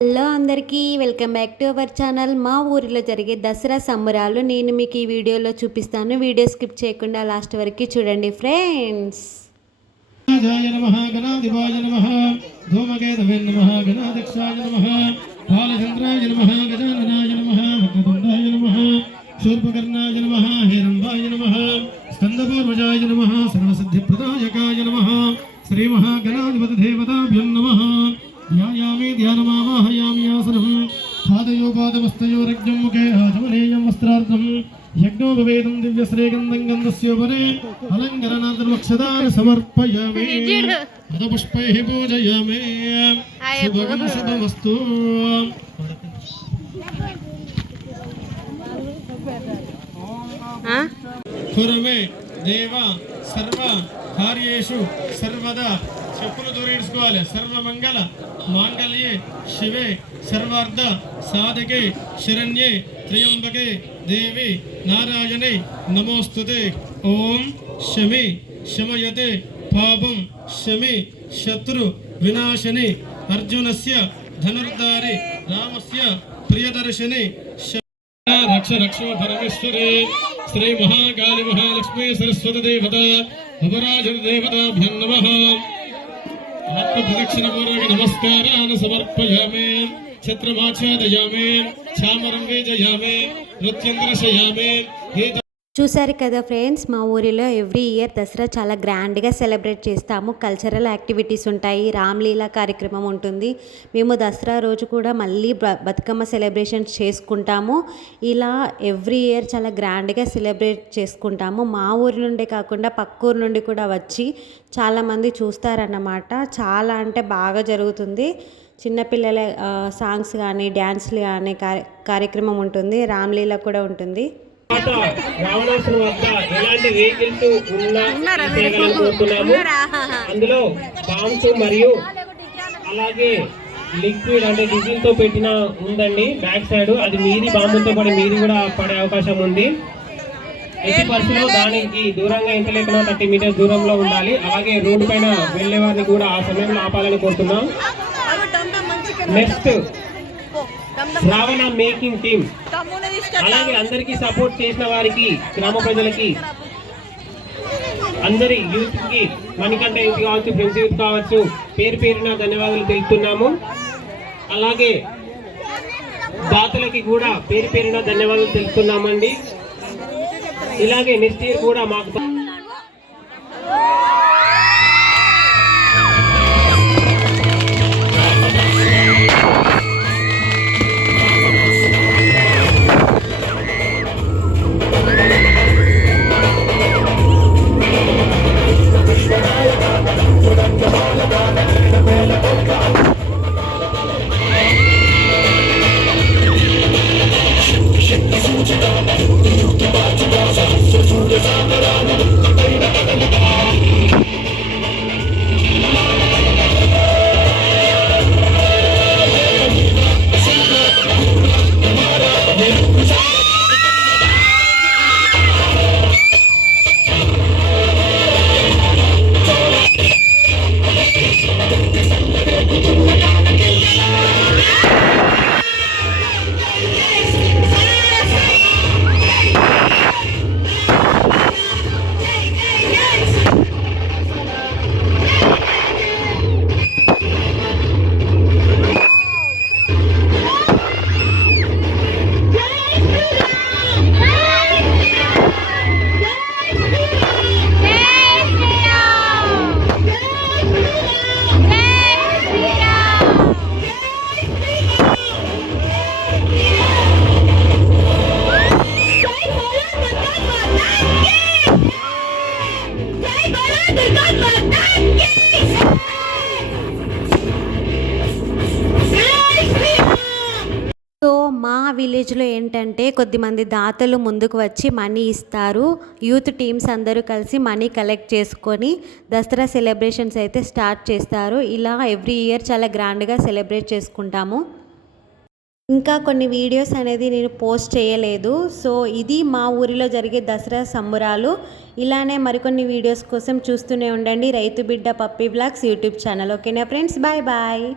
Hello అందరికీ welcome back to our channel. మా ఊరిలో జరిగే దసరా సంబరాలు నేను మీకు ఈ వీడియోలో చూపిస్తాను. వీడియో స్కిప్ చేయకుండా లాస్ట్ వరకు చూడండి ఫ్రెండ్స్. శూర్పకర్ణాయ నమః, హేరంబాయ నమః, స్కందపూర్వజాయ నమః, సర్వసిద్ధిప్రదాయకాయ నమః, శ్రీ మహాగణాధిపతి దేవతాభ్యో నమః. ధ్యాయామి ధ్యానమావాహయామి ఆసనం పాదయోపాదమస్తయోరజ్ఞం ముఖే ఆచమనేయం వస్త్రార్థం యజ్ఞోపవేదం దివ్యశ్రేగంధం గంధస్యోపరే అలంకరణార్థమక్షదాని సమర్పయామి పదపుష్పైః పూజయామి. శుభం శుభమస్తు. కురుమే దేవ సర్వ కార్యేషు సర్వదా. చెప్పులు దూరేసుకోవాలి. సర్వమంగళ మాంగళ్యే శివే సర్వార్థ సాధకే శరణ్యే త్రయంబకే దేవి నారాయణే నమోస్తుతే. ఓం శమి శమయతే పాపం శమి శత్రు వినాశని అర్జునస్య ధనుర్ధారి రామస్య ప్రియదర్శిని రక్ష రక్షో పరమేశ్వరి శ్రీ మహాకాళి మహాలక్ష్మీ సరస్వతి దేవత అపరాజ దేవతాభ్యం నమః. ఆత్మప్రదక్షిణపూర్వక నమస్కారాన్ని సమర్పయామి. ఛత్రమాచ్ఛాదయామి, ఛామరం వేజయామి, నృత్యంద్రశయామి. చూసారు కదా ఫ్రెండ్స్, మా ఊరిలో ఎవ్రీ ఇయర్ దసరా చాలా గ్రాండ్గా సెలబ్రేట్ చేస్తాము. కల్చరల్ యాక్టివిటీస్ ఉంటాయి, రామ్లీలా కార్యక్రమం ఉంటుంది. మేము దసరా రోజు కూడా మళ్ళీ బతుకమ్మ సెలబ్రేషన్స్ చేసుకుంటాము. ఇలా ఎవ్రీ ఇయర్ చాలా గ్రాండ్గా సెలబ్రేట్ చేసుకుంటాము. మా ఊరి నుండే కాకుండా పక్క ఊరు నుండి కూడా వచ్చి చాలామంది చూస్తారన్నమాట. చాలా అంటే బాగా జరుగుతుంది. చిన్నపిల్లల సాంగ్స్ కానీ డ్యాన్స్లు కానీ కార్యక్రమం ఉంటుంది. రామ్లీలా కూడా ఉంటుంది. రావణాసుని వద్ద ఎలాంటి వెహికల్స్ కోరుతున్నాము. అందులో బాంబ్స్ మరియు అలాగే లిక్విడ్ అంటే డీజిల్ తో పెట్టిన ఉందండి బ్యాక్ సైడ్. అది మీది బాంబుతో పడి మీది కూడా పడే అవకాశం ఉంది. ఎట్టి పరిస్థితుల్లో దానికి దూరంగా ఎంత లేకుండా 30 మీటర్స్ దూరంలో ఉండాలి. అలాగే రోడ్డు పైన వెళ్లే వారిని కూడా ఆ సమయంలో ఆపాలని కోరుతున్నాం. నెక్స్ట్ శ్రావణ మేకింగ్ టీమ్, అలాగే అందరికి సపోర్ట్ చేసిన వారికి, గ్రామ ప్రజలకి, అందరి యూత్ కి, మణికంఠ యూత్ కావచ్చు, ఫ్రెండ్స్ యూత్ కావచ్చు, పేరు పేరున ధన్యవాదాలు తెలుపుతున్నాము. అలాగే దాతలకి కూడా పేరు పేరున ధన్యవాదాలు తెలుపుతున్నామండి. ఇలాగే నెక్స్ట్ ఇయర్ కూడా మాకు మా విలేజ్లో ఏంటంటే కొద్దిమంది దాతలు ముందుకు వచ్చి మనీ ఇస్తారు. యూత్ టీమ్స్ అందరూ కలిసి మనీ కలెక్ట్ చేసుకొని దసరా సెలబ్రేషన్స్ అయితే స్టార్ట్ చేస్తారు. ఇలా ఎవ్రీ ఇయర్ చాలా గ్రాండ్గా సెలబ్రేట్ చేసుకుంటాము. ఇంకా కొన్ని వీడియోస్ అనేది నేను పోస్ట్ చేయలేదు. సో ఇది మా ఊరిలో జరిగే దసరా సంబరాలు. ఇలానే మరికొన్ని వీడియోస్ కోసం చూస్తూనే ఉండండి రైతు బిడ్డ పప్పీ బ్లాగ్స్ యూట్యూబ్ ఛానల్. ఓకేనా ఫ్రెండ్స్, బాయ్ బాయ్.